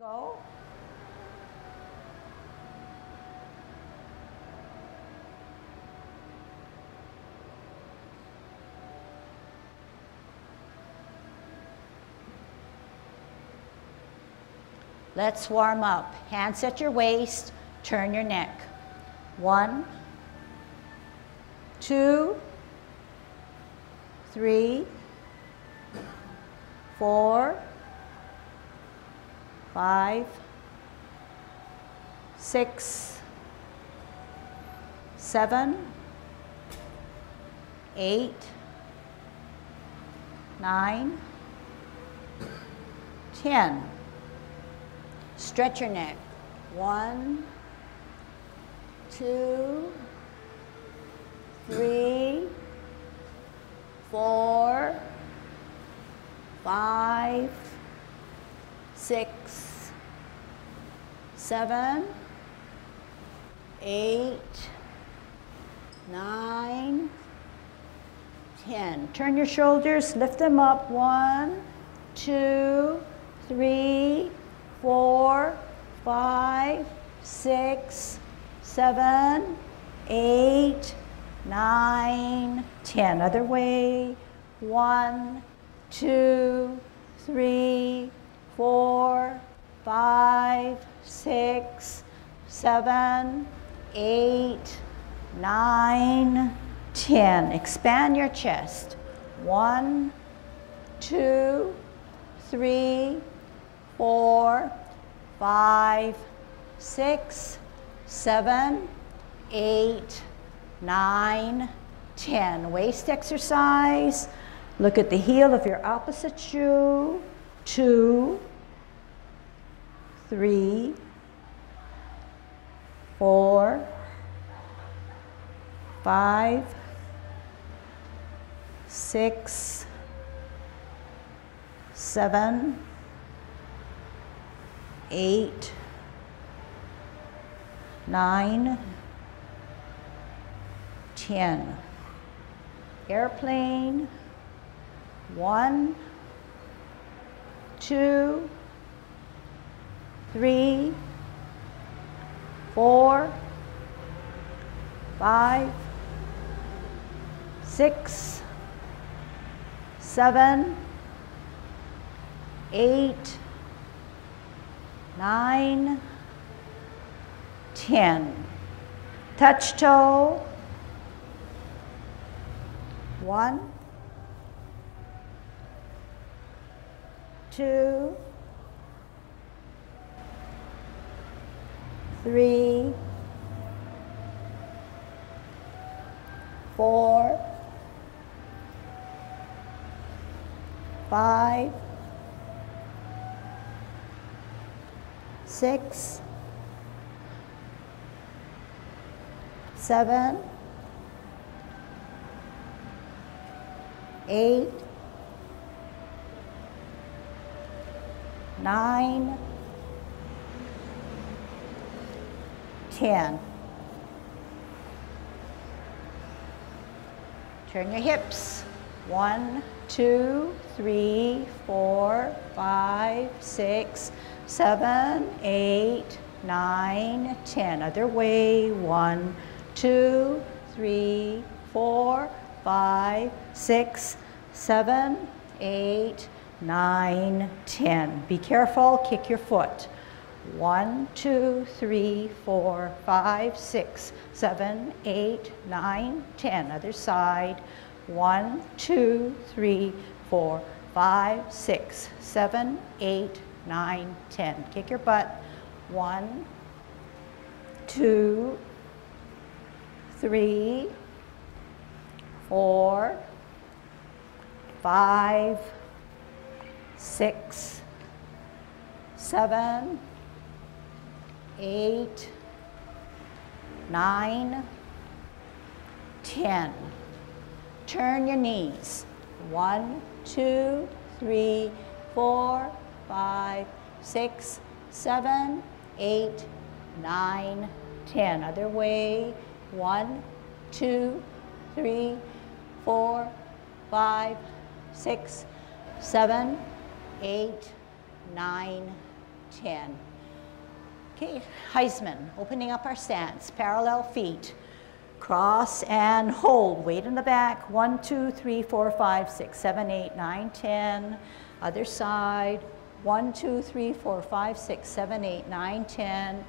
Go. Let's warm up. Hands at your waist, turn your neck. 1, 2, 3, 4, 5, 6, 7, 8, 9, 10. Stretch your neck. 1, 2, 3, 4, 5, 6, 7, 8, 9, 10. Turn your shoulders, lift them up. 1, 2, 3, 4, 5, 6, 7, 8, 9, 10. Other way. 1, 2, 3, 4, 5, 6, 7, 8, 9, 10. Expand your chest. 1, 2, 3, 4, 5, 6, 7, 8, 9, 10. Waist exercise. Look at the heel of your opposite shoe. 2, 3, 4, 5, 6, 7, 8, 9, 10. Airplane. 1, 2, 3, 4, 5, 6, 7, 8, 9, 10. Touch toe. 1, 2, 3, 4, 5, 6, 7, 8, 9, 10. Turn your hips. 1, 2, 3, 4, 5, 6, 7, 8, 9, 10. Other way. 1, 2, 3, 4, 5, 6, 7, 8, 9, 10. Be careful, kick your foot. 1, 2, 3, 4, 5, 6, 7, 8, 9, 10. Other side. 1, 2, 3, 4, 5, 6, 7, 8, 9, 10. Kick your butt. 1, 2, 3, 4, 5, 6, 7, 8, 9, 10. Turn your knees. 1, 2, 3, 4, 5, 6, 7, 8, 9, 10. Other way. 1, 2, 3, 4, 5, 6, 7, 8, 9, 10. Okay, Heisman, opening up our stance, parallel feet. Cross and hold, weight in the back. 1, 2, 3, 4, 5, 6, 7, 8, 9, 10. Other side. 1, 2, 3, 4, 5, 6, 7, 8, 9, 10.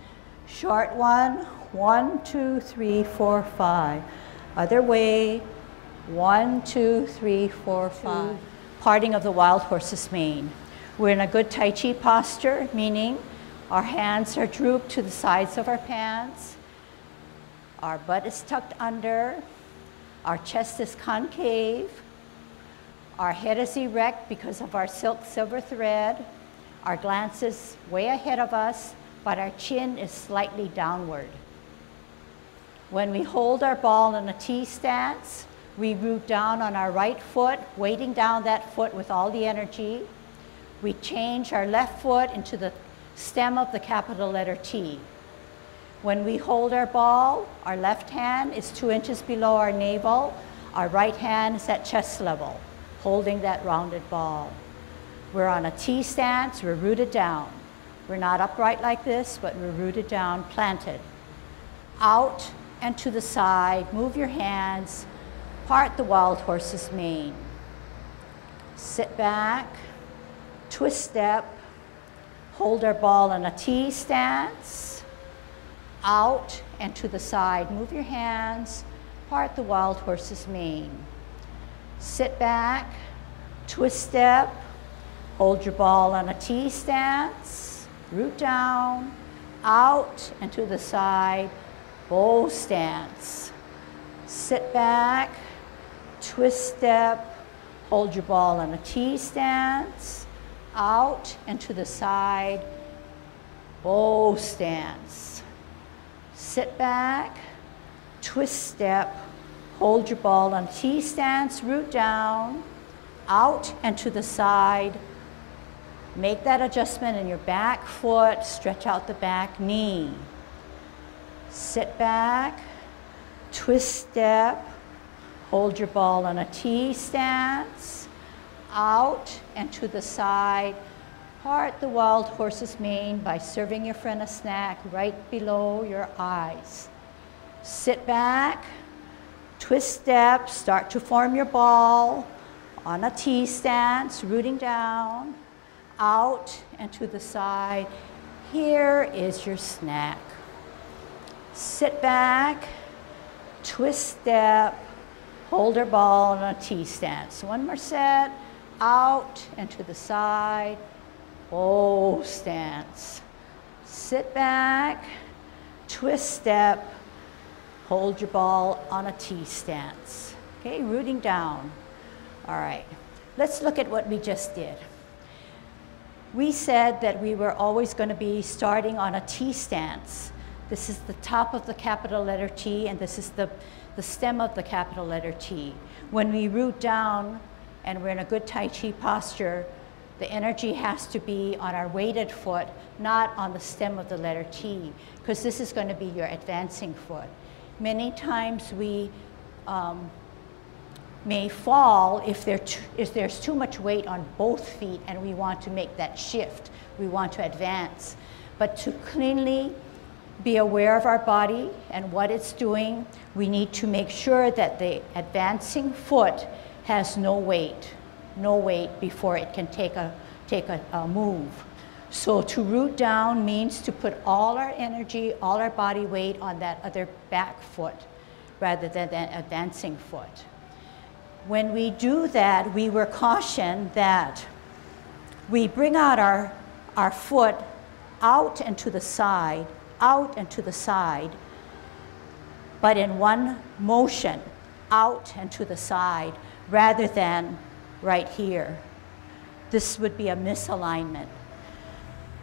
Short one. 1, 2, 3, 4, 5. Other way. 1, 2, 3, 4, 5. Parting of the wild horse's mane. We're in a good Tai Chi posture, meaning our hands are drooped to the sides of our pants. Our butt is tucked under. Our chest is concave. Our head is erect because of our silk silver thread. Our glance is way ahead of us, but our chin is slightly downward. When we hold our ball in a T stance, we root down on our right foot, weighting down that foot with all the energy. We change our left foot into the stem of the capital letter T. When we hold our ball, our left hand is 2 inches below our navel. Our right hand is at chest level, holding that rounded ball. We're on a T stance, we're rooted down. We're not upright like this, but we're rooted down, planted. Out and to the side, move your hands, part the wild horse's mane. Sit back, twist step, hold our ball in a T stance, out and to the side. Move your hands, part the wild horse's mane. Sit back, twist step, hold your ball on a T stance, root down, out and to the side, bow stance. Sit back, twist step, hold your ball on a T stance, out and to the side, bow stance. Sit back, twist step, hold your ball on T stance, root down, out and to the side. Make that adjustment in your back foot, stretch out the back knee. Sit back, twist step, hold your ball on a T stance, out and to the side. Part the wild horse's mane by serving your friend a snack right below your eyes. Sit back, twist step, start to form your ball on a T stance, rooting down, out and to the side. Here is your snack. Sit back, twist step, hold your ball on a T stance. One more set, out and to the side. Bow stance. Sit back, twist step, hold your ball on a T stance. Okay, rooting down. All right, let's look at what we just did. We said that we were always going to be starting on a T stance. This is the top of the capital letter T, and this is the stem of the capital letter T. When we root down and we're in a good Tai Chi posture, the energy has to be on our weighted foot, not on the stem of the letter T, because this is going to be your advancing foot. Many times we may fall if there's too much weight on both feet and we want to make that shift. We want to advance. But to cleanly be aware of our body and what it's doing, we need to make sure that the advancing foot has no weight before it can take a move. So to root down means to put all our energy, all our body weight on that other back foot rather than that advancing foot. When we do that, we were cautioned that we bring out our foot out and to the side, out and to the side, but in one motion, out and to the side, rather than right here. This would be a misalignment,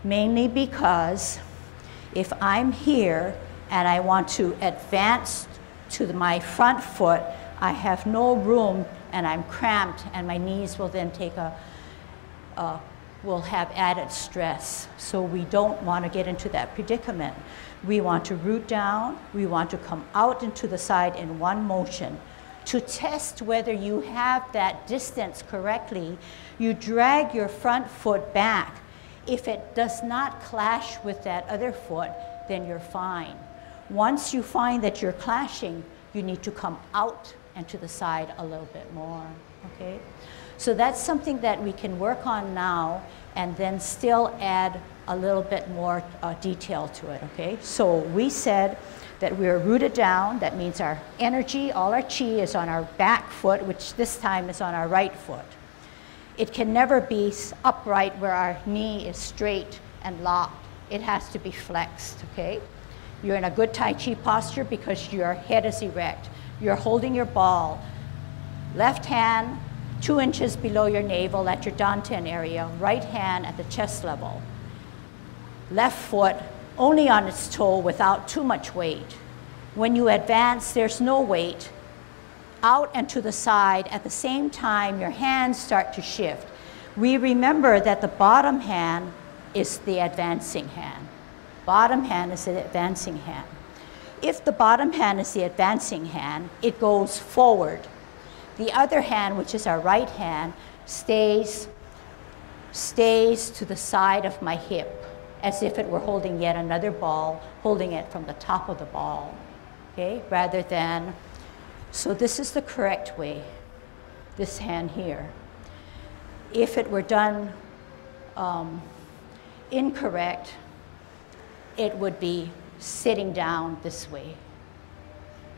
mainly because if I'm here and I want to advance to my front foot, I have no room and I'm cramped, and my knees will then will have added stress. So we don't want to get into that predicament. We want to root down, we want to come out and to the side in one motion. To test whether you have that distance correctly, you drag your front foot back. If it does not clash with that other foot, then you're fine. Once you find that you're clashing, you need to come out and to the side a little bit more, okay? So that's something that we can work on now and then still add a little bit more detail to it, okay? So we said that we are rooted down. That means our energy, all our chi is on our back foot, which this time is on our right foot. It can never be upright where our knee is straight and locked. It has to be flexed, okay? You're in a good Tai Chi posture because your head is erect. You're holding your ball. Left hand 2 inches below your navel at your dantian area, right hand at the chest level. Left foot only on its toe without too much weight. When you advance, there's no weight. Out and to the side, at the same time, your hands start to shift. We remember that the bottom hand is the advancing hand. Bottom hand is the advancing hand. If the bottom hand is the advancing hand, it goes forward. The other hand, which is our right hand, stays to the side of my hip, as if it were holding yet another ball, holding it from the top of the ball, okay? Rather than, so this is the correct way, this hand here. If it were done incorrect, it would be sitting down this way.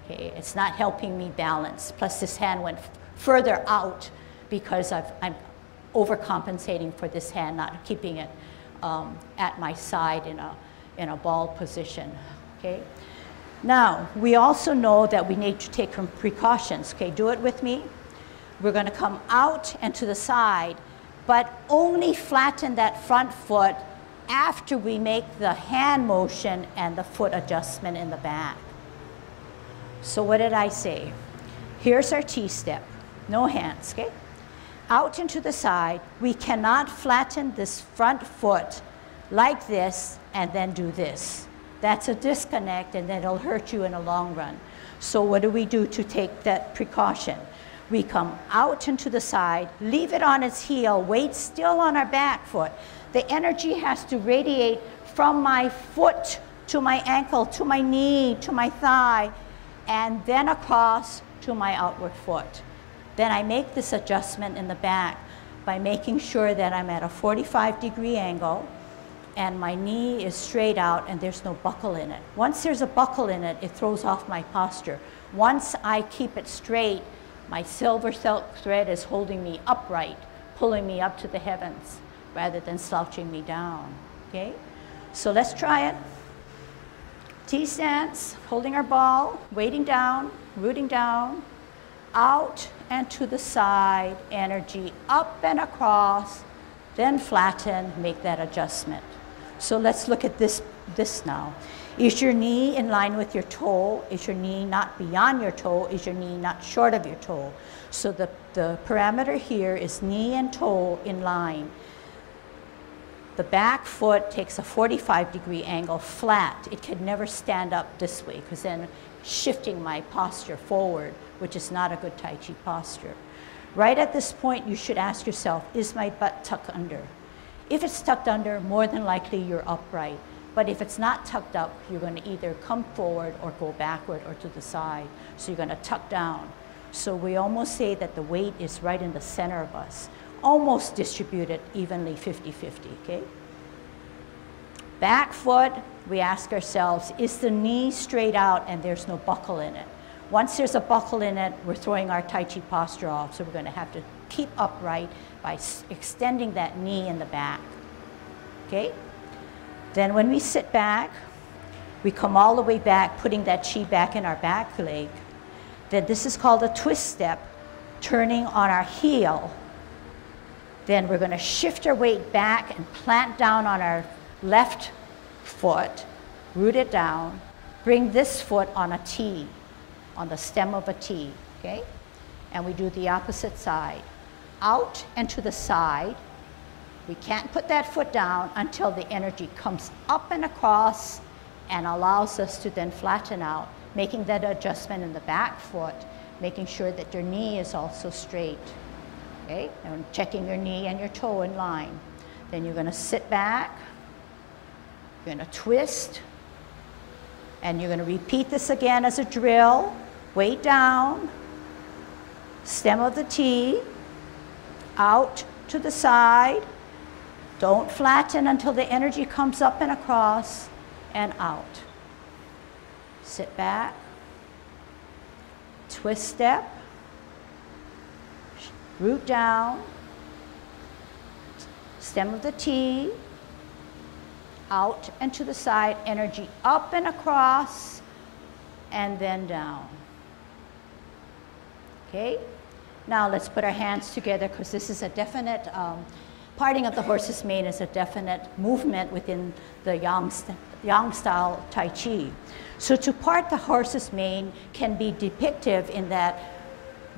Okay, it's not helping me balance. Plus this hand went further out because I'm overcompensating for this hand, not keeping it at my side in a ball position, okay? Now, we also know that we need to take precautions, okay? Do it with me. We're gonna come out and to the side, but only flatten that front foot after we make the hand motion and the foot adjustment in the back. So what did I say? Here's our T-step, no hands, okay? Out and to the side. We cannot flatten this front foot like this and then do this. That's a disconnect and then it'll hurt you in the long run. So what do we do to take that precaution? We come out and to the side, leave it on its heel, weight still on our back foot. The energy has to radiate from my foot to my ankle, to my knee, to my thigh, and then across to my outward foot. Then I make this adjustment in the back by making sure that I'm at a 45-degree angle and my knee is straight out and there's no buckle in it. Once there's a buckle in it, it throws off my posture. Once I keep it straight, my silver silk thread is holding me upright, pulling me up to the heavens rather than slouching me down, okay? So let's try it. T-stance, holding our ball, weighting down, rooting down, out and to the side, energy up and across, then flatten, make that adjustment. So let's look at this now. Is your knee in line with your toe? Is your knee not beyond your toe? Is your knee not short of your toe? So the parameter here is knee and toe in line. The back foot takes a 45-degree angle flat. It could never stand up this way because then shifting my posture forward, which is not a good Tai Chi posture. Right at this point, you should ask yourself, is my butt tucked under? If it's tucked under, more than likely you're upright. But if it's not tucked up, you're going to either come forward or go backward or to the side. So you're going to tuck down. So we almost say that the weight is right in the center of us, almost distributed evenly 50-50, okay? Back foot, we ask ourselves, is the knee straight out and there's no buckle in it? Once there's a buckle in it, we're throwing our Tai Chi posture off, so we're going to have to keep upright by extending that knee in the back, okay? Then when we sit back, we come all the way back, putting that chi back in our back leg. Then this is called a twist step, turning on our heel. Then we're going to shift our weight back and plant down on our left foot, root it down, bring this foot on a T, on the stem of a T, okay? And we do the opposite side. Out and to the side. We can't put that foot down until the energy comes up and across and allows us to then flatten out, making that adjustment in the back foot, making sure that your knee is also straight, okay? And checking your knee and your toe in line. Then you're going to sit back. You're going to twist. And you're going to repeat this again as a drill. Weight down. Stem of the T. Out to the side. Don't flatten until the energy comes up and across and out. Sit back. Twist step. Root down. Stem of the T. Out and to the side. Energy up and across and then down. Okay? Now let's put our hands together because this is a definite, parting of the horse's mane is a definite movement within the yang style Tai Chi. So to part the horse's mane can be depictive in that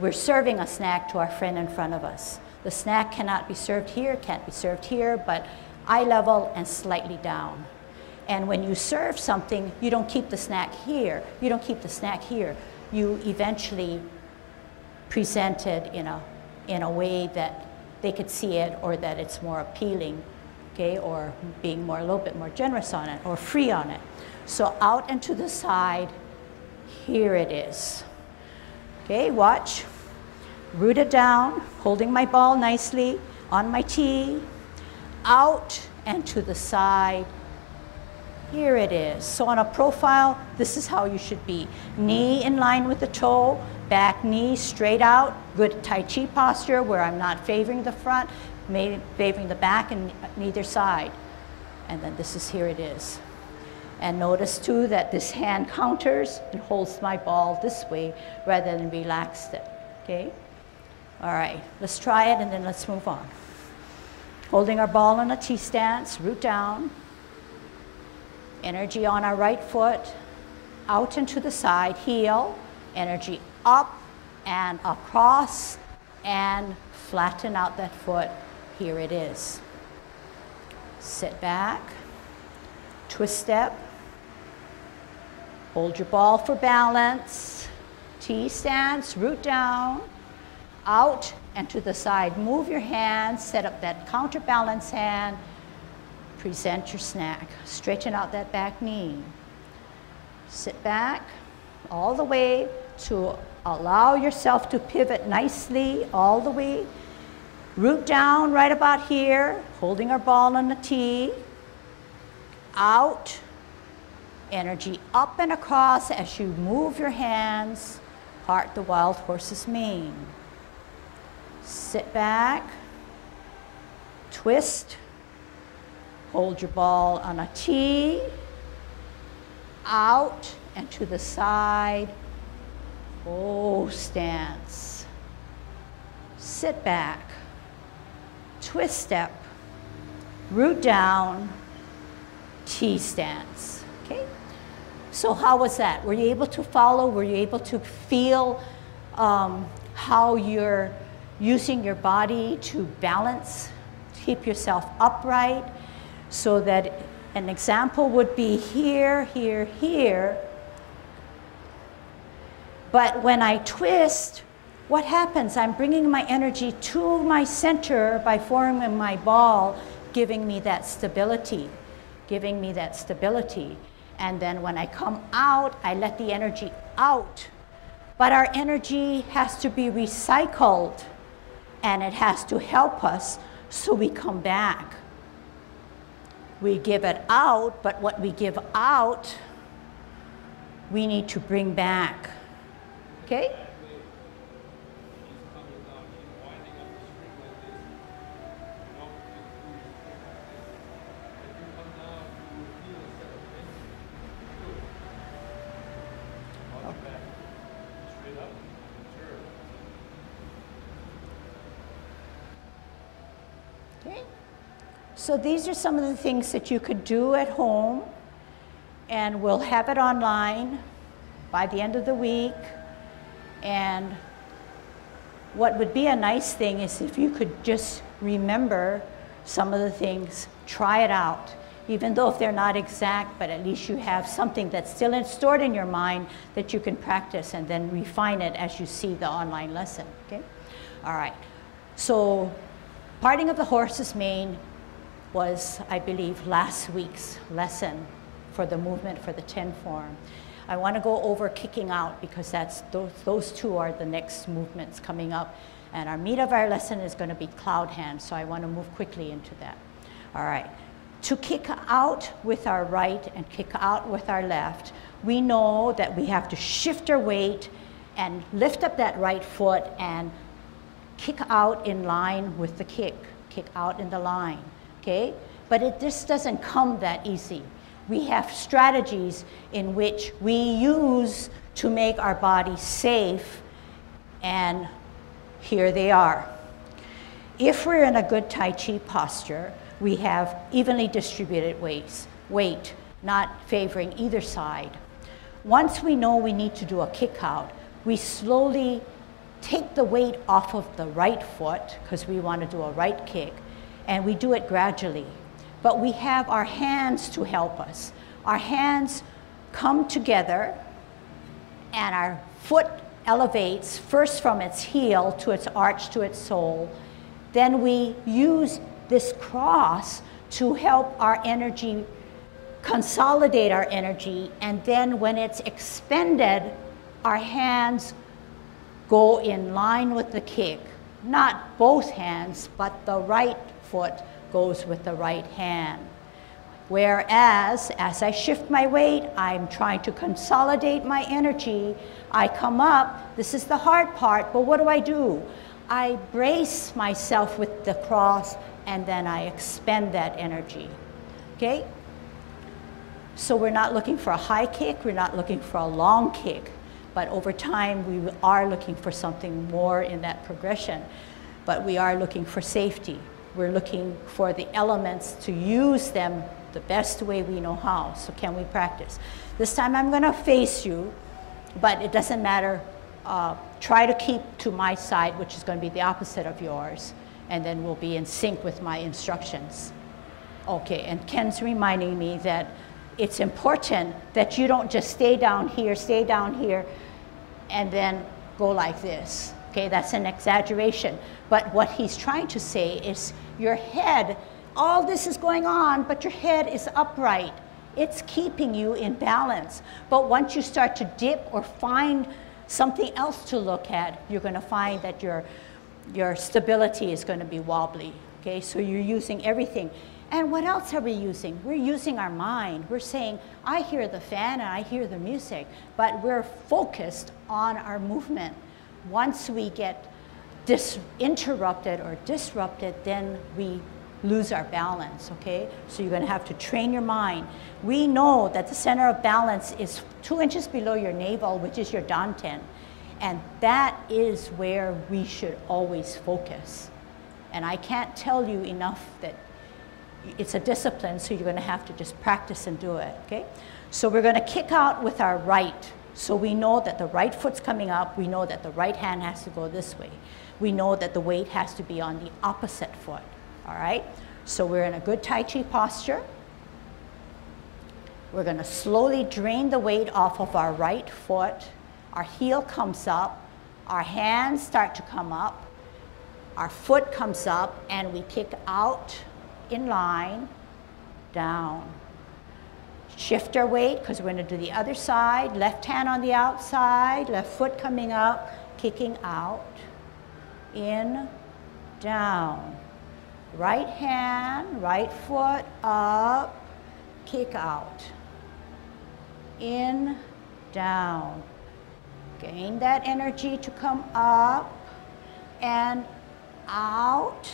we're serving a snack to our friend in front of us. The snack cannot be served here, can't be served here, but eye level and slightly down. And when you serve something, you don't keep the snack here. You don't keep the snack here. You eventually present it in a way that they could see it or that it's more appealing, okay, or being a little bit more generous on it or free on it. So out and to the side, here it is. Okay, watch. Root it down, holding my ball nicely on my tee. Out and to the side, here it is. So on a profile, this is how you should be. Knee in line with the toe, back knee straight out, good Tai Chi posture where I'm not favoring the front, favoring the back and neither side. And then this is, here it is. And notice too that this hand counters and holds my ball this way rather than relaxed it, okay? All right, let's try it and then let's move on. Holding our ball in a T stance, root down. Energy on our right foot, out and to the side, heel. Energy up and across and flatten out that foot. Here it is. Sit back, twist step. Hold your ball for balance. T stance, root down, out and to the side. Move your hands, set up that counterbalance hand. Present your snack. Straighten out that back knee. Sit back all the way to allow yourself to pivot nicely all the way. Root down right about here, holding our ball on the tee. Out. Energy up and across as you move your hands. Part the wild horse's mane. Sit back. Twist. Hold your ball on a tee. Out and to the side. O stance. Sit back. Twist step. Root down. T stance. Okay? So how was that? Were you able to follow? Were you able to feel how you're using your body to balance, keep yourself upright? So that an example would be here, here, here. But when I twist, what happens? I'm bringing my energy to my center by forming my ball, giving me that stability, giving me that stability. And then when I come out, I let the energy out. But our energy has to be recycled, and it has to help us so we come back. We give it out, but what we give out, we need to bring back. Okay? Okay? So these are some of the things that you could do at home, and we'll have it online by the end of the week. And what would be a nice thing is if you could just remember some of the things, try it out. Even though if they're not exact, but at least you have something that's still stored in your mind that you can practice and then refine it as you see the online lesson, okay? All right, so parting of the horse's mane, was, I believe, last week's lesson for the movement for the 10 form. I want to go over kicking out because those two are the next movements coming up. And our meat of our lesson is going to be cloud hand, so I want to move quickly into that. All right. To kick out with our right and kick out with our left, we know that we have to shift our weight and lift up that right foot and kick out in line with the kick out in the line, okay? But it just doesn't come that easy. We have strategies in which we use to make our body safe, and here they are. If we're in a good Tai Chi posture, we have evenly distributed weight, not favoring either side. Once we know we need to do a kick out, we slowly take the weight off of the right foot, because we want to do a right kick, and we do it gradually. But we have our hands to help us. Our hands come together, and our foot elevates first from its heel to its arch to its sole. Then we use this cross to help our energy, consolidate our energy, and then when it's expended, our hands go in line with the kick. Not both hands, but the right foot goes with the right hand. Whereas, as I shift my weight, I'm trying to consolidate my energy. I come up, this is the hard part, but what do? I brace myself with the cross, and then I expend that energy, okay? So we're not looking for a high kick, we're not looking for a long kick, but over time we are looking for something more in that progression, but we are looking for safety. We're looking for the elements to use them the best way we know how. So can we practice? This time I'm gonna face you, but it doesn't matter. Try to keep to my side, which is gonna be the opposite of yours, and then we'll be in sync with my instructions. Okay, and Ken's reminding me that it's important that you don't just stay down here, and then go like this. Okay, that's an exaggeration. But what he's trying to say is your head, all this is going on, but your head is upright. It's keeping you in balance. But once you start to dip or find something else to look at, you're going to find that your stability is going to be wobbly. Okay, so you're using everything. And what else are we using? We're using our mind. We're saying, I hear the fan and I hear the music, but we're focused on our movement. Once we get interrupted or disrupted, then we lose our balance, okay? So you're gonna have to train your mind. We know that the center of balance is 2 inches below your navel, which is your danten. And that is where we should always focus. And I can't tell you enough that it's a discipline, so you're gonna have to just practice and do it, okay? So we're gonna kick out with our right. So we know that the right foot's coming up. We know that the right hand has to go this way. We know that the weight has to be on the opposite foot, all right? So we're in a good Tai Chi posture. We're gonna slowly drain the weight off of our right foot. Our heel comes up. Our hands start to come up. Our foot comes up, and we kick out in line, down. Shift our weight, because we're going to do the other side. Left hand on the outside, left foot coming up, kicking out, in, down. Right hand, right foot up, kick out, in, down. Gain that energy to come up and out,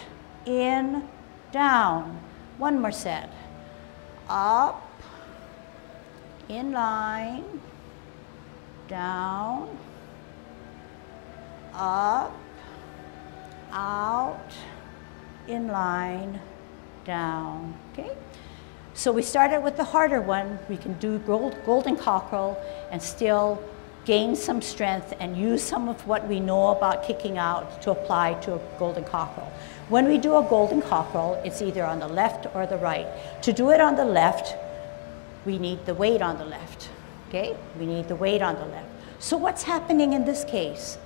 in, down. One more set. Up, in line, down, up, out, in line, down, okay? So we started with the harder one. We can do golden cockerel and still gain some strength and use some of what we know about kicking out to apply to a golden cockerel. When we do a golden cockerel, it's either on the left or the right. To do it on the left, we need the weight on the left, okay? We need the weight on the left. So what's happening in this case?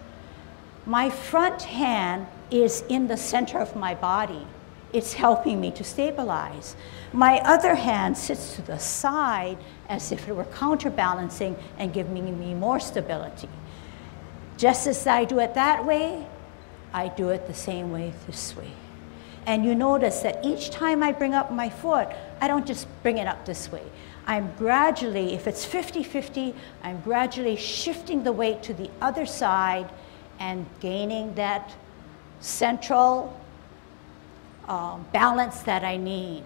My front hand is in the center of my body. it's helping me to stabilize. My other hand sits to the side as if it were counterbalancing and giving me more stability. Just as I do it that way, I do it the same way this way. And you notice that each time I bring up my foot, I don't just bring it up this way. I'm gradually, if it's 50-50, I'm gradually shifting the weight to the other side and gaining that central balance that I need.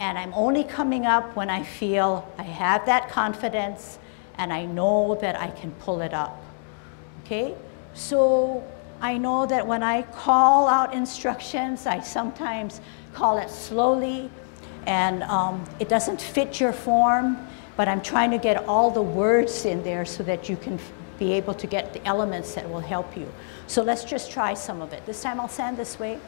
And I'm only coming up when I feel I have that confidence and I know that I can pull it up, okay? So I know that when I call out instructions, I sometimes call it slowly, and it doesn't fit your form, but I'm trying to get all the words in there so that you can be able to get the elements that will help you. So let's just try some of it. This time I'll stand this way.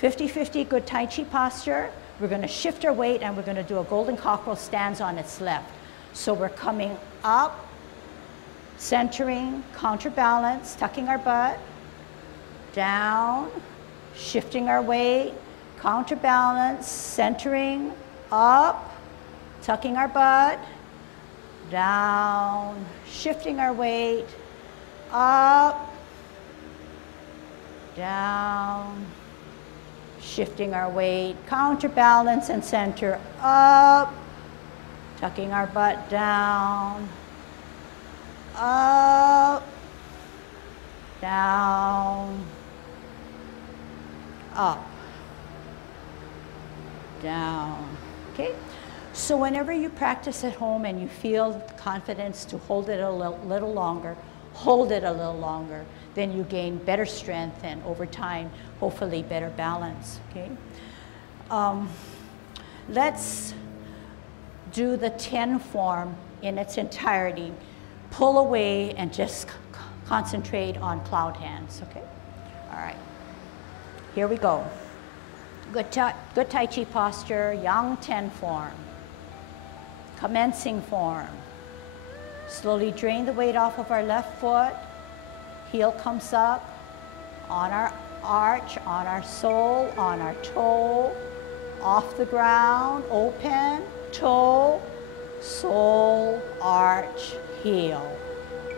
50-50, good Tai Chi posture. We're going to shift our weight and we're going to do a golden cockerel stands on its left. So we're coming up, centering, counterbalance, tucking our butt, down, shifting our weight, counterbalance, centering, up, tucking our butt, down, shifting our weight, up, down, shifting our weight, counterbalance and center, up, tucking our butt down, up, down, up, down, okay? So whenever you practice at home and you feel confidence to hold it a little longer, hold it a little longer, then you gain better strength and over time, hopefully better balance, okay? Let's do the 10 form in its entirety. Pull away and just concentrate on cloud hands, okay? All right, here we go. Good Tai Chi posture, Yang 10 form. Commencing form. Slowly drain the weight off of our left foot. Heel comes up on our arch, on our sole, on our toe, off the ground, open, toe, sole, arch, heel.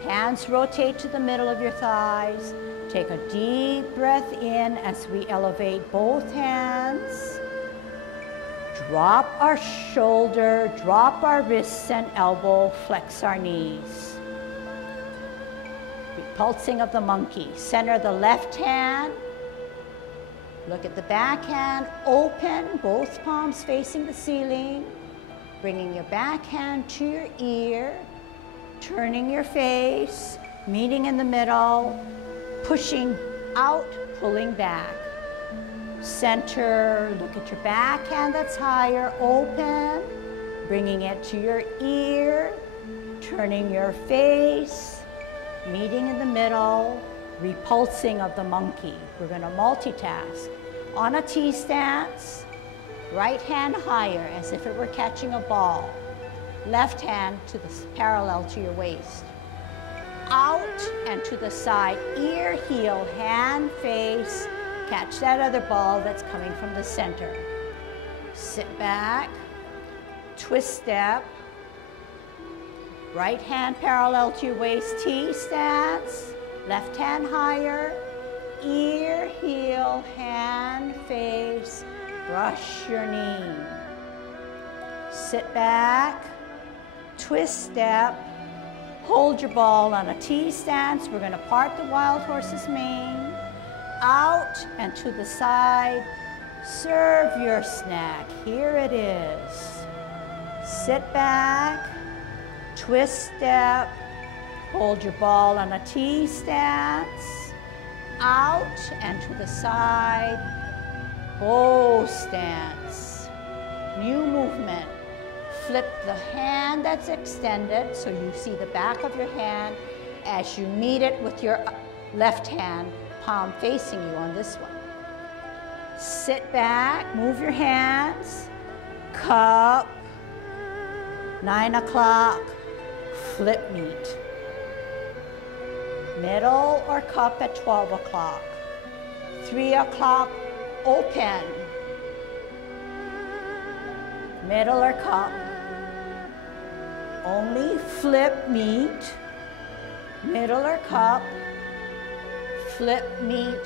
Hands rotate to the middle of your thighs. Take a deep breath in as we elevate both hands. Drop our shoulder, drop our wrists and elbow, flex our knees. Repulsing of the monkey. Center the left hand. Look at the back hand, open, both palms facing the ceiling. Bringing your back hand to your ear, turning your face, meeting in the middle, pushing out, pulling back. Center, look at your back hand that's higher, open, bringing it to your ear, turning your face, meeting in the middle, repulsing of the monkey. We're going to multitask. On a T stance, right hand higher as if it were catching a ball. Left hand to the parallel to your waist. Out and to the side, ear, heel, hand, face. Catch that other ball that's coming from the center. Sit back, twist step. Right hand parallel to your waist, T stance. Left hand higher, ear, heel, hand, face. Brush your knee. Sit back, twist step. Hold your ball on a T stance. We're going to part the wild horse's mane. Out and to the side. Serve your snack. Here it is. Sit back, twist step. Hold your ball on a T stance. Out and to the side. Bow stance. New movement. Flip the hand that's extended so you see the back of your hand as you meet it with your left hand, palm facing you on this one. Sit back, move your hands, cup, 9 o'clock, flip meet. Middle or cup at 12 o'clock. 3 o'clock, open, middle or cup, only flip, meet, middle or cup, flip, meet,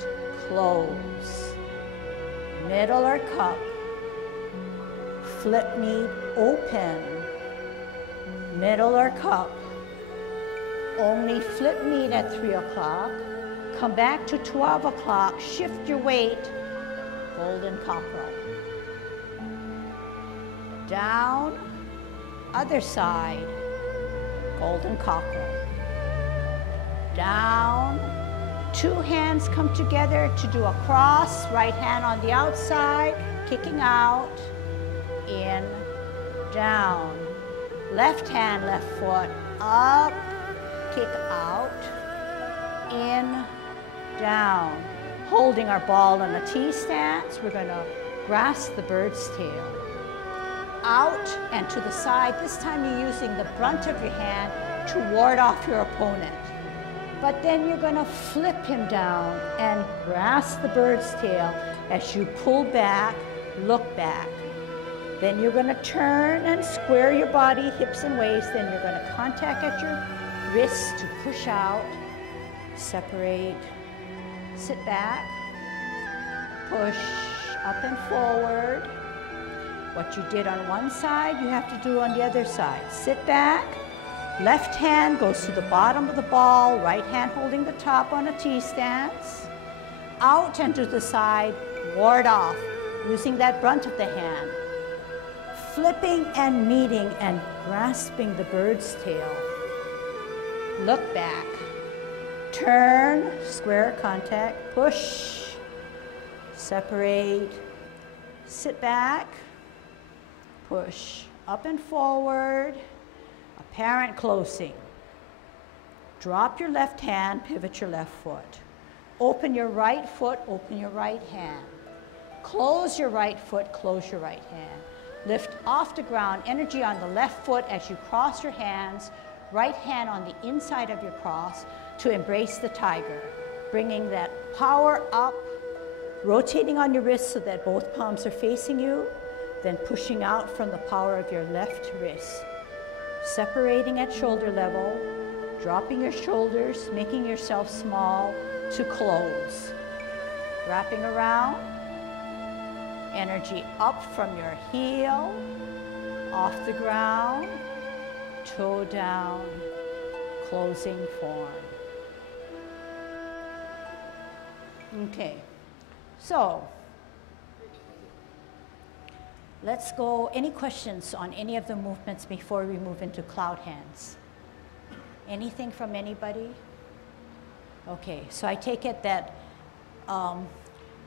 close, middle or cup, flip, meet, open, middle or cup, only flip, meet at 3 o'clock, come back to 12 o'clock, shift your weight, golden cockerel. Down, other side, golden cockerel. Down, 2 hands come together to do a cross, right hand on the outside, kicking out, in, down. Left hand, left foot, up, kick out, in, down. Holding our ball in a T stance, we're going to grasp the bird's tail. Out and to the side. This time you're using the brunt of your hand to ward off your opponent. But then you're going to flip him down and grasp the bird's tail as you pull back, look back. Then you're going to turn and square your body, hips and waist. Then you're going to contact at your wrists to push out, separate, sit back, push up and forward. What you did on one side, you have to do on the other side. Sit back, left hand goes to the bottom of the ball, right hand holding the top on a T stance. Out and to the side, ward off, using that brunt of the hand. Flipping and meeting and grasping the bird's tail. Look back, turn, square contact, push, separate, sit back, push, up and forward, apparent closing. Drop your left hand, pivot your left foot. Open your right foot, open your right hand. Close your right foot, close your right hand. Lift off the ground, energy on the left foot as you cross your hands, right hand on the inside of your cross to embrace the tiger. Bringing that power up, rotating on your wrist so that both palms are facing you, then pushing out from the power of your left wrist. Separating at shoulder level, dropping your shoulders, making yourself small to close. Wrapping around, energy up from your heel, off the ground, toe down, closing form. Okay, so let's go. Any questions on any of the movements before we move into cloud hands? Anything from anybody? Okay, so I take it that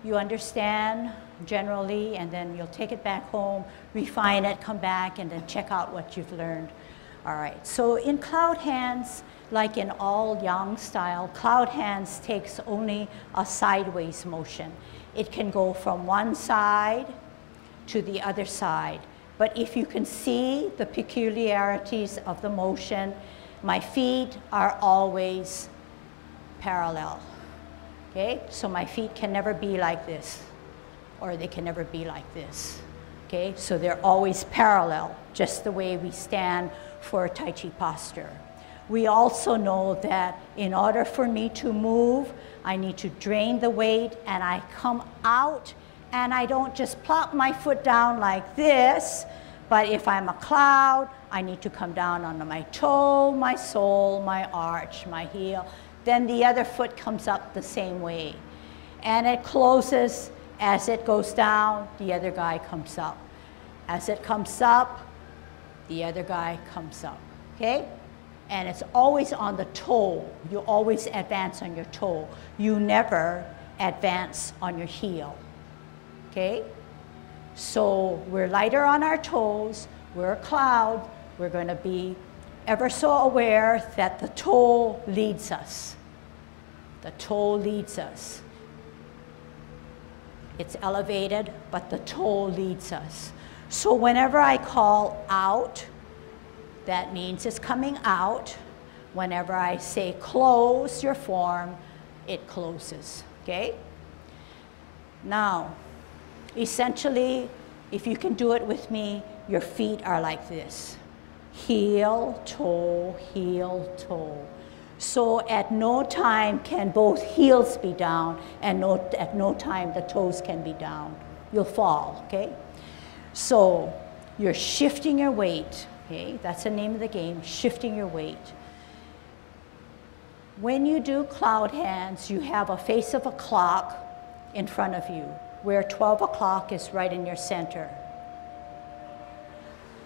you understand generally, and then you'll take it back home, refine it, come back, and then check out what you've learned. All right, so in cloud hands, like in all yang style, cloud hands takes only a sideways motion. It can go from one side to the other side. But if you can see the peculiarities of the motion, my feet are always parallel. Okay, so my feet can never be like this, or they can never be like this. Okay, so they're always parallel, just the way we stand for Tai Chi posture. We also know that in order for me to move, I need to drain the weight, and I come out, and I don't just plop my foot down like this, but if I'm a cloud, I need to come down onto my toe, my sole, my arch, my heel. Then the other foot comes up the same way. And it closes. As it goes down, the other guy comes up. As it comes up, the other guy comes up, okay? And it's always on the toe. You always advance on your toe. You never advance on your heel, okay? So we're lighter on our toes. We're a cloud. We're going to be ever so aware that the toe leads us. The toe leads us. It's elevated, but the toe leads us. So whenever I call out, that means it's coming out. Whenever I say close your form, it closes, okay? Now, Essentially, if you can do it with me, your feet are like this. Heel, toe, heel, toe. So at no time can both heels be down, and at no time the toes can be down. You'll fall, okay? So you're shifting your weight, okay? That's the name of the game, shifting your weight. When you do cloud hands, you have a face of a clock in front of you, where 12 o'clock is right in your center.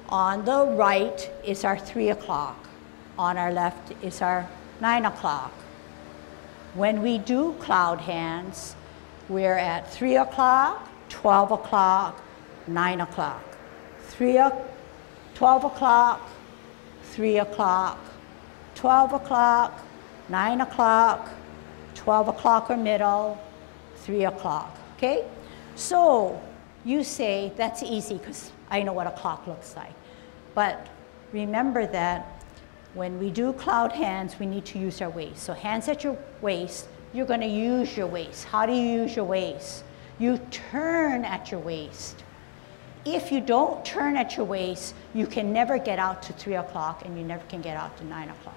On the right is our 3 o'clock. On our left is our 9 o'clock. When we do cloud hands, we're at 3 o'clock, 12 o'clock, 9 o'clock. 12 o'clock, 3 o'clock, 12 o'clock, 9 o'clock, 12 o'clock or middle, 3 o'clock, okay? So you say, that's easy because I know what a clock looks like. But remember that when we do cloud hands, we need to use our waist. So hands at your waist, you're going to use your waist. How do you use your waist? You turn at your waist. If you don't turn at your waist, you can never get out to 3 o'clock and you never can get out to 9 o'clock.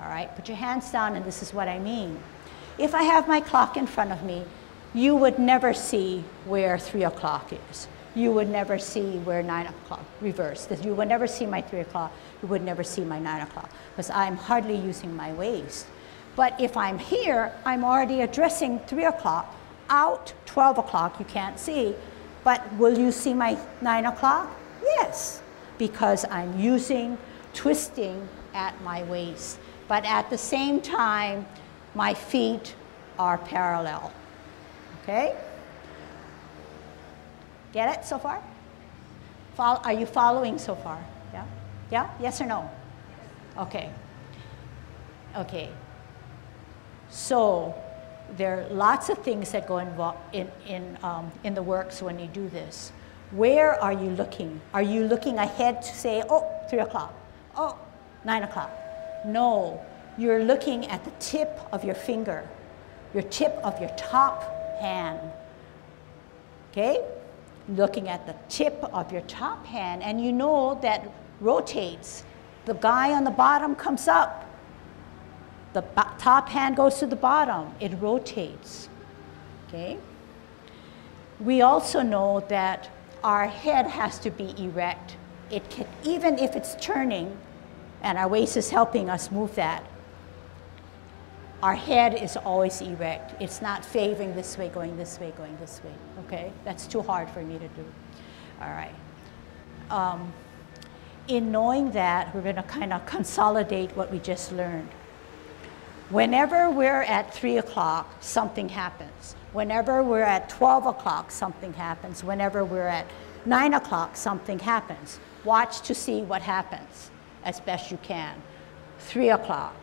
All right, put your hands down, and this is what I mean. If I have my clock in front of me, you would never see where 3 o'clock is. You would never see where 9 o'clock, reverse. You would never see my 3 o'clock. You would never see my 9 o'clock, because I'm hardly using my waist. But if I'm here, I'm already addressing 3 o'clock. Out 12 o'clock, you can't see. But will you see my 9 o'clock? Yes, because I'm twisting at my waist. But at the same time, my feet are parallel, okay? Get it so far? Are you following so far? Yeah? Yeah? Yes or no? Okay. Okay. So there are lots of things that go in the works when you do this. Where are you looking? Are you looking ahead to say, oh, 3 o'clock, oh, 9 o'clock? No, you're looking at the tip of your finger, your tip of your top hand, okay? Looking at the tip of your top hand, and you know that rotates. The guy on the bottom comes up. The top hand goes to the bottom. It rotates, okay? We also know that our head has to be erect. It can, even if it's turning, and our waist is helping us move that, our head is always erect. It's not favoring this way, going this way, going this way, okay? That's too hard for me to do. All right. In knowing that, we're gonna kind of consolidate what we just learned. Whenever we're at 3 o'clock, something happens. Whenever we're at 12 o'clock, something happens. Whenever we're at 9 o'clock, something happens. Watch to see what happens as best you can. 3 o'clock,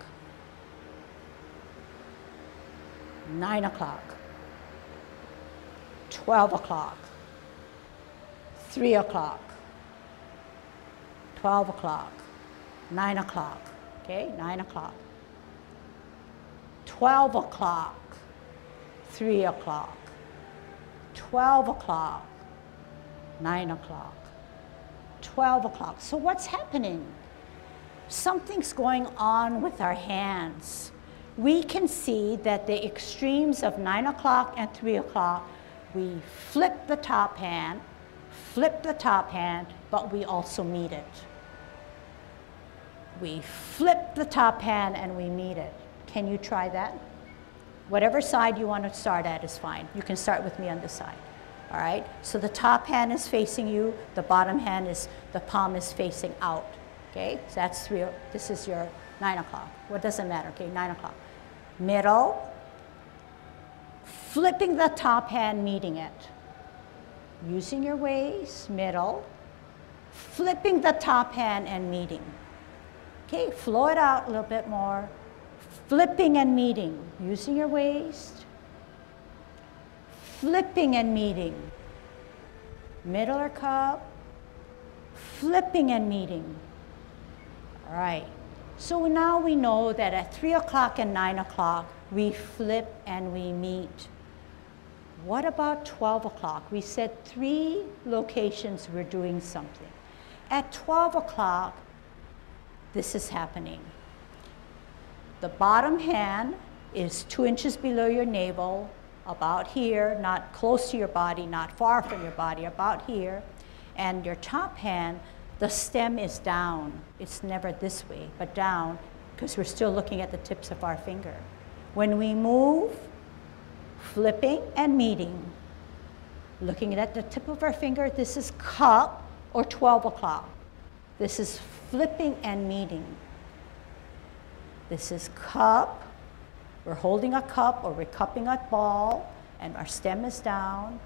9 o'clock, 12 o'clock, 3 o'clock, 12 o'clock, 9 o'clock, okay, 9 o'clock, 12 o'clock, 3 o'clock, 12 o'clock, 9 o'clock, 12 o'clock. So what's happening? Something's going on with our hands. We can see that the extremes of 9 o'clock and 3 o'clock, we flip the top hand, but we also meet it. We flip the top hand and we meet it. Can you try that? Whatever side you want to start at is fine. You can start with me on this side. All right? So the top hand is facing you, the bottom hand is, the palm is facing out. Okay? So that's 3, this is your 9 o'clock. Well, it doesn't matter, okay? 9 o'clock. Middle, flipping the top hand, meeting it. Using your waist, middle, flipping the top hand and meeting. Okay, flow it out a little bit more. Flipping and meeting, using your waist, flipping and meeting. Middle or cup, flipping and meeting. All right, so now we know that at 3 o'clock and 9 o'clock, we flip and we meet. What about 12 o'clock? We said 3 locations we're doing something. At 12 o'clock, this is happening. The bottom hand is 2 inches below your navel, about here, not close to your body, not far from your body, about here. And your top hand, the stem is down. It's never this way, but down, because we're still looking at the tips of our finger. When we move, flipping and meeting, looking at the tip of our finger, this is cup or 12 o'clock. This is flipping and meeting. This is cup. We're holding a cup or we're cupping a ball and our stem is down,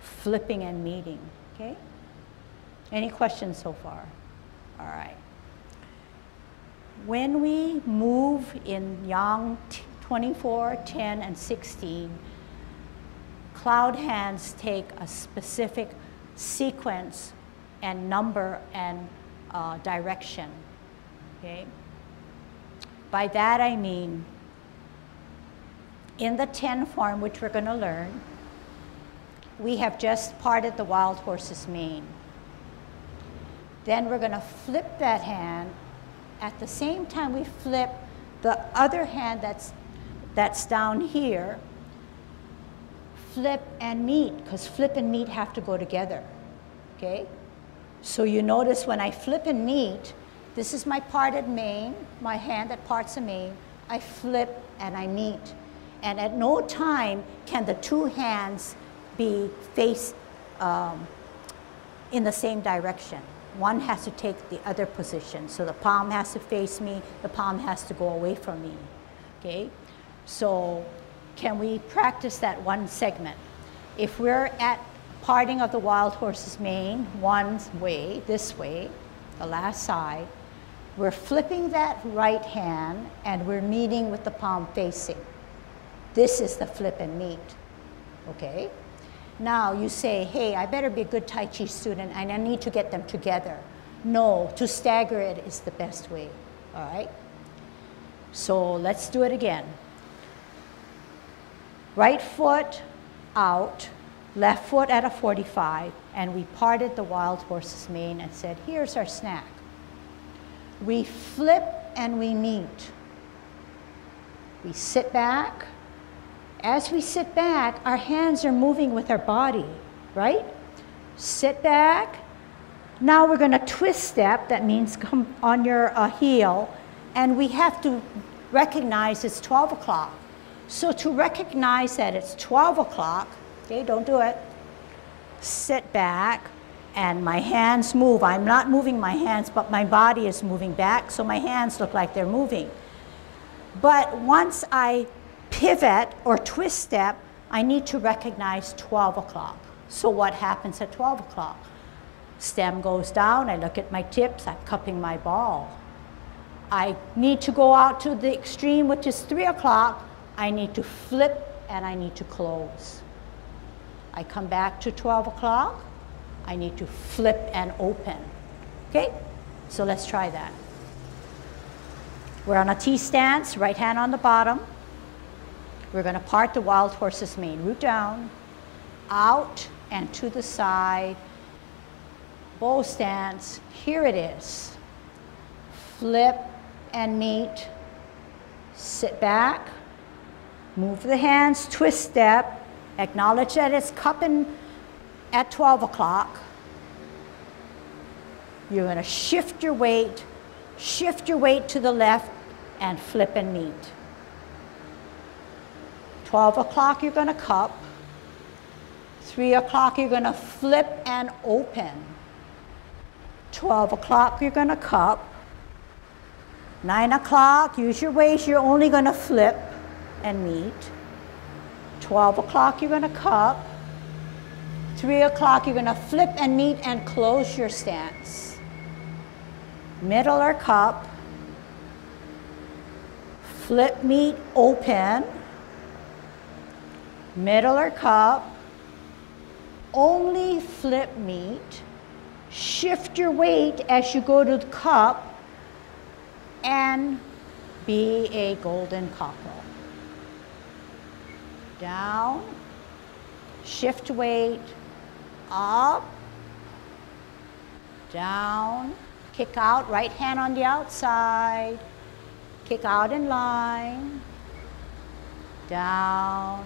flipping and meeting, okay? Any questions so far? All right. When we move in yang 24, 10, and 16, cloud hands take a specific sequence and number and direction, okay? By that I mean, in the 10 form, which we're going to learn, we have just parted the wild horse's mane. Then we're going to flip that hand. At the same time we flip the other hand that's down here, flip and meet, because flip and meet have to go together, okay? So you notice when I flip and meet, this is my parted mane, my hand that parts the mane. I flip and I meet. And at no time can the 2 hands be faced in the same direction. One has to take the other position. So the palm has to face me, the palm has to go away from me, okay? So can we practice that one segment? If we're at parting of the wild horse's mane, one way, this way, the last side, we're flipping that right hand and we're meeting with the palm facing. This is the flip and meet, okay? Now you say, hey, I better be a good Tai Chi student and I need to get them together. No, to stagger it is the best way, all right? So let's do it again. Right foot out, left foot at a 45, and we parted the wild horse's mane and said, here's our snack. We flip and we meet. We sit back. As we sit back, our hands are moving with our body, right? Sit back. Now we're going to twist step. That means come on your heel. And we have to recognize it's 12 o'clock. So to recognize that it's 12 o'clock, okay, don't do it. Sit back, and my hands move. I'm not moving my hands, but my body is moving back, so my hands look like they're moving. But once I pivot or twist step, I need to recognize 12 o'clock. So what happens at 12 o'clock? Stem goes down, I look at my tips, I'm cupping my ball. I need to go out to the extreme, which is 3 o'clock. I need to flip and I need to close. I come back to 12 o'clock. I need to flip and open. Okay? So let's try that. We're on a T stance, right hand on the bottom. We're going to part the wild horse's mane. Root down, out and to the side. Bow stance. Here it is. Flip and meet. Sit back. Move the hands, twist step. Acknowledge that it's cupping at 12 o'clock. You're going to shift your weight to the left and flip and meet. 12 o'clock you're going to cup. 3 o'clock you're going to flip and open. 12 o'clock you're going to cup. 9 o'clock, use your waist, you're only going to flip and meet. 12 o'clock you're going to cup. 3 o'clock you're going to flip and meet and close your stance. Middle or cup. Flip, meet, open. Middle or cup. Only flip, meet. Shift your weight as you go to the cup and be a golden cockerel. Down, shift weight, up, down, kick out, right hand on the outside, kick out in line, down,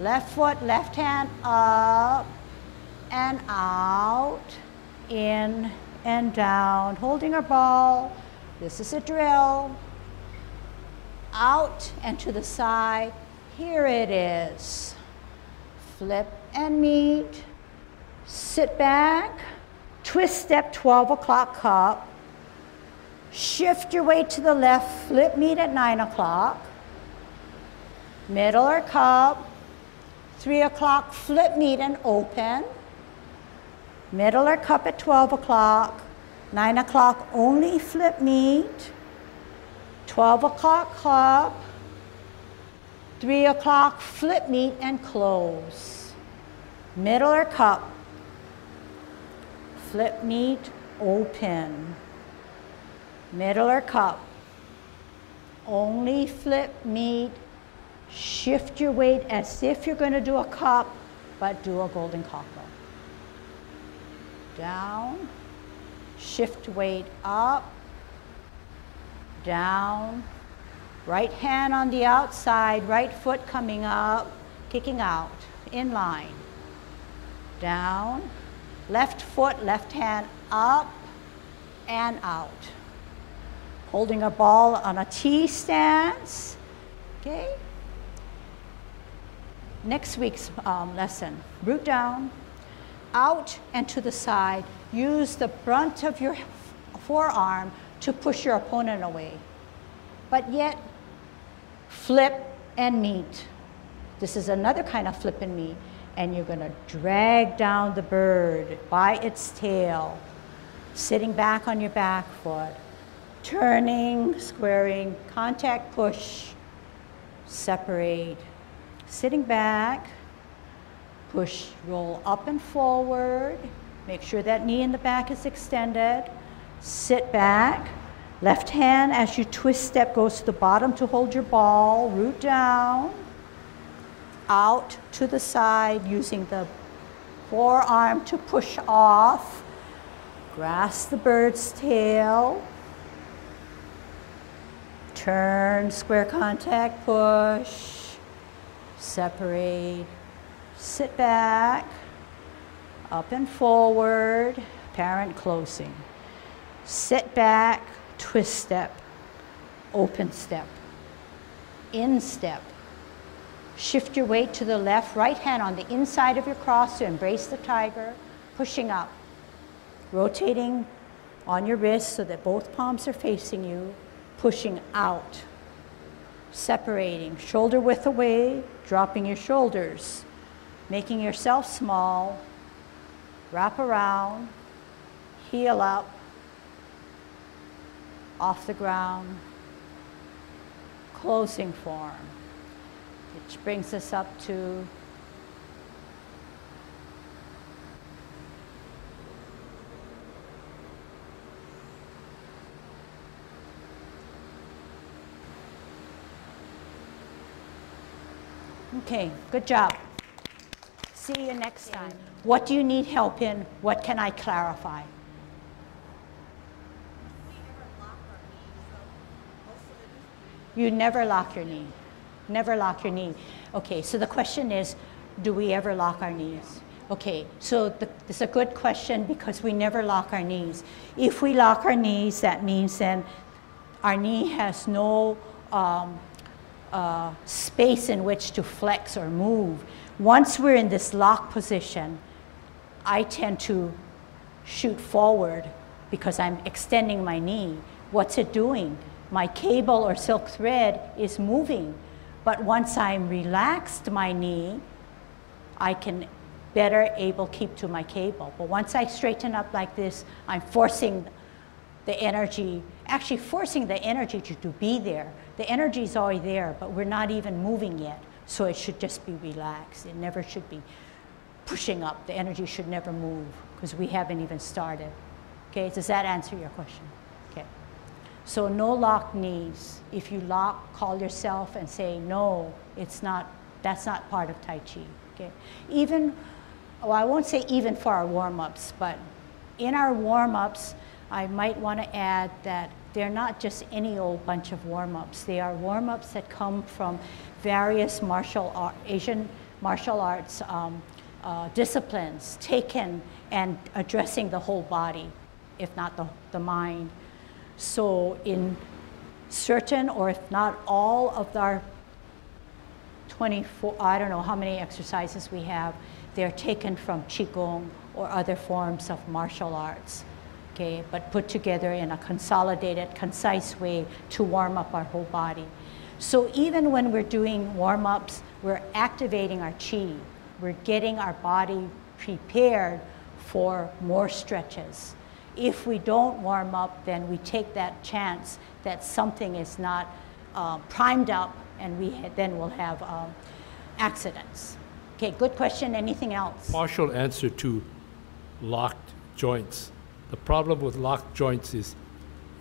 left foot, left hand up and out, in and down, holding our ball. This is a drill. Out and to the side. Here it is. Flip and meet. Sit back. Twist step 12 o'clock cup. Shift your weight to the left. Flip meet at 9 o'clock. Middle or cup. 3 o'clock flip meet and open. Middle or cup at 12 o'clock. 9 o'clock only flip meet. 12 o'clock cup. 3 o'clock flip meet and close. Middle or cup. Flip meet, open. Middle or cup. Only flip meet. Shift your weight as if you're going to do a cup, but do a golden cockerel. Down. Shift weight up. Down. Right hand on the outside, right foot coming up, kicking out, in line. Down. Left foot, left hand up and out. Holding a ball on a T stance. Okay. Next week's lesson, root down, out and to the side. Use the brunt of your forearm to push your opponent away. But yet, flip and meet. This is another kind of flip and meet. And you're going to drag down the bird by its tail, sitting back on your back foot, turning, squaring, contact push, separate, sitting back, push, roll up and forward, make sure that knee in the back is extended, sit back, left hand as you twist step goes to the bottom to hold your ball, root down, out to the side using the forearm to push off, grasp the bird's tail, turn, square contact, push, separate, sit back, up and forward, parent closing, sit back, twist step, open step, in step. Shift your weight to the left, right hand on the inside of your cross to embrace the tiger, pushing up, rotating on your wrist so that both palms are facing you, pushing out, separating, shoulder width away, dropping your shoulders, making yourself small, wrap around, heel up, off the ground, closing form. Which brings us up to okay, good job. See you next time. What do you need help in? What can I clarify? You never lock your knee. Never lock your knee. Okay, so the question is, do we ever lock our knees? Okay, so it's a good question because we never lock our knees. If we lock our knees, that means then our knee has no space in which to flex or move. Once we're in this lock position, I tend to shoot forward because I'm extending my knee. What's it doing? My cable or silk thread is moving. But once I'm relaxed my knee, I can better able keep to my cable. But once I straighten up like this, I'm forcing the energy, actually forcing the energy to be there. The energy is already there, but we're not even moving yet. So it should just be relaxed. It never should be pushing up. The energy should never move because we haven't even started. Okay, does that answer your question? Okay. So no locked knees. If you lock, call yourself and say, no, it's not, that's not part of Tai Chi. Okay, even, well, I won't say even for our warm-ups, but in our warm-ups, I might want to add that they're not just any old bunch of warm-ups. They are warm-ups that come from various Asian martial arts disciplines taken and addressing the whole body, if not the mind. So in certain, or if not all of our 24, I don't know how many exercises we have, they're taken from Qigong or other forms of martial arts, okay, but put together in a consolidated, concise way to warm up our whole body. So even when we're doing warm-ups, we're activating our qi. We're getting our body prepared for more stretches. If we don't warm up, then we take that chance that something is not primed up, and then we'll have accidents. Okay, good question. Anything else? Partial answer to locked joints. The problem with locked joints is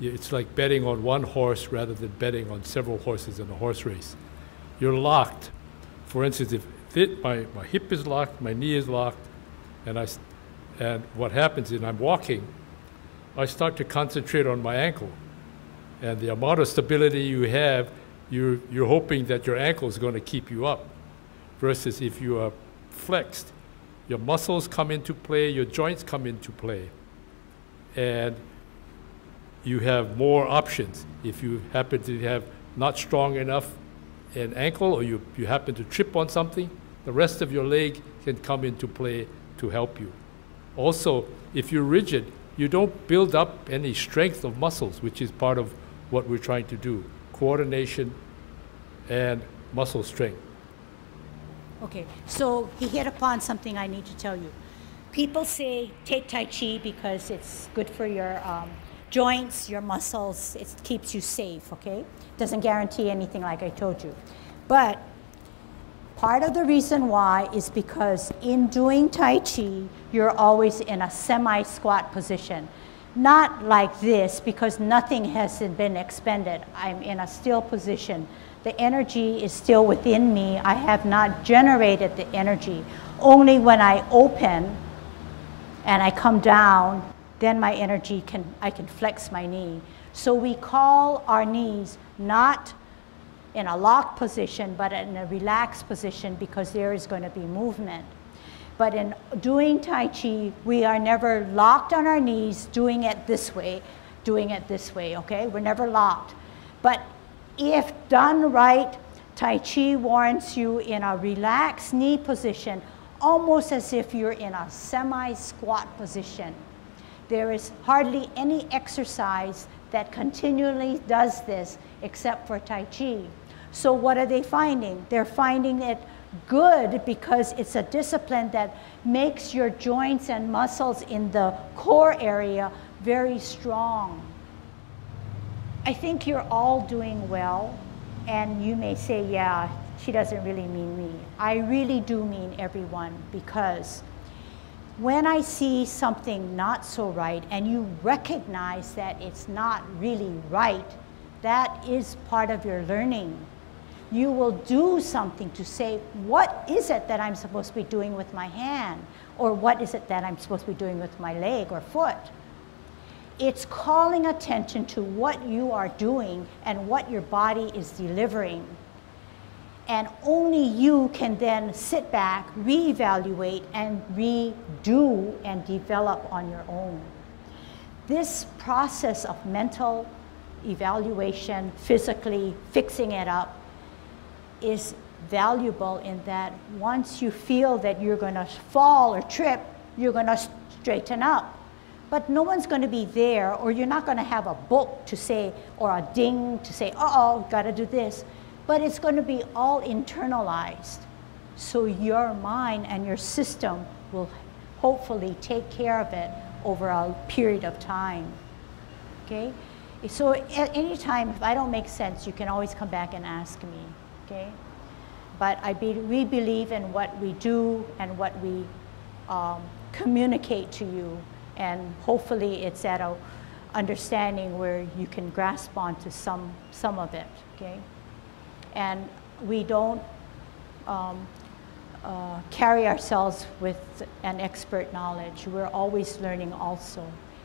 it's like betting on one horse rather than betting on several horses in a horse race. You're locked. For instance, if my hip is locked, my knee is locked, and what happens is I'm walking, I start to concentrate on my ankle. And the amount of stability you have, you're hoping that your ankle is going to keep you up. Versus if you are flexed, your muscles come into play, your joints come into play. And you have more options. If you happen to have not strong enough an ankle, or you happen to trip on something, the rest of your leg can come into play to help you. Also, if you're rigid, you don't build up any strength of muscles, which is part of what we're trying to do, coordination and muscle strength. Okay, so he hit upon something I need to tell you. People say take Tai Chi because it's good for your joints, your muscles, it keeps you safe, okay? Doesn't guarantee anything like I told you. But part of the reason why is because in doing Tai Chi, you're always in a semi-squat position. Not like this, because nothing has been expended. I'm in a still position. The energy is still within me. I have not generated the energy. Only when I open and I come down, then my energy I can flex my knee. So we call our knees not in a locked position, but in a relaxed position, because there is going to be movement. But in doing Tai Chi, we are never locked on our knees, doing it this way, okay? We're never locked. But if done right, Tai Chi warrants you in a relaxed knee position, almost as if you're in a semi-squat position. There is hardly any exercise that continually does this except for Tai Chi. So what are they finding? They're finding it good because it's a discipline that makes your joints and muscles in the core area very strong. I think you're all doing well, and you may say, yeah, she doesn't really mean me. I really do mean everyone, because when I see something not so right and you recognize that it's not really right, that is part of your learning. You will do something to say, what is it that I'm supposed to be doing with my hand? Or what is it that I'm supposed to be doing with my leg or foot? It's calling attention to what you are doing and what your body is delivering. And only you can then sit back, reevaluate, and redo and develop on your own. This process of mental evaluation, physically fixing it up, is valuable in that once you feel that you're going to fall or trip, you're going to straighten up. But no one's going to be there, or you're not going to have a book to say, or a ding to say, uh-oh, got to do this. But it's going to be all internalized. So your mind and your system will hopefully take care of it over a period of time. Okay? So at any time, if I don't make sense, you can always come back and ask me. Okay? But we believe in what we do and what we communicate to you. And hopefully it's at an understanding where you can grasp onto some of it. Okay? And we don't carry ourselves with an expert knowledge. We're always learning also.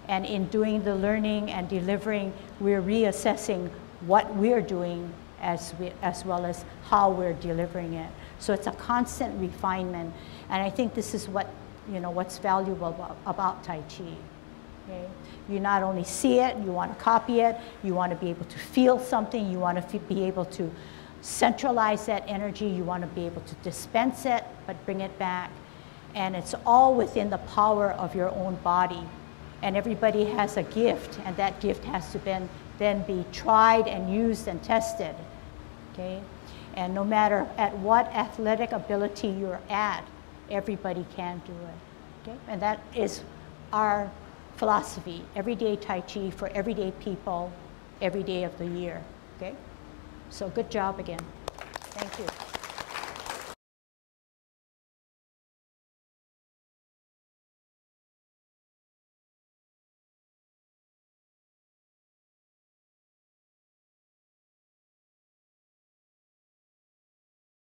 And in doing the learning and delivering, we're reassessing what we're doing as well as how we're delivering it. So it's a constant refinement. And I think this is what, what's valuable about Tai Chi. Okay? You not only see it, you want to copy it, you want to be able to feel something, you want to be able to centralize that energy, you want to be able to dispense it, but bring it back. And it's all within the power of your own body. And everybody has a gift, and that gift has to then be tried and used and tested. Okay? And no matter at what athletic ability you're at, everybody can do it. Okay? And that is our philosophy, everyday Tai Chi for everyday people, every day of the year. Okay? So good job again. Thank you.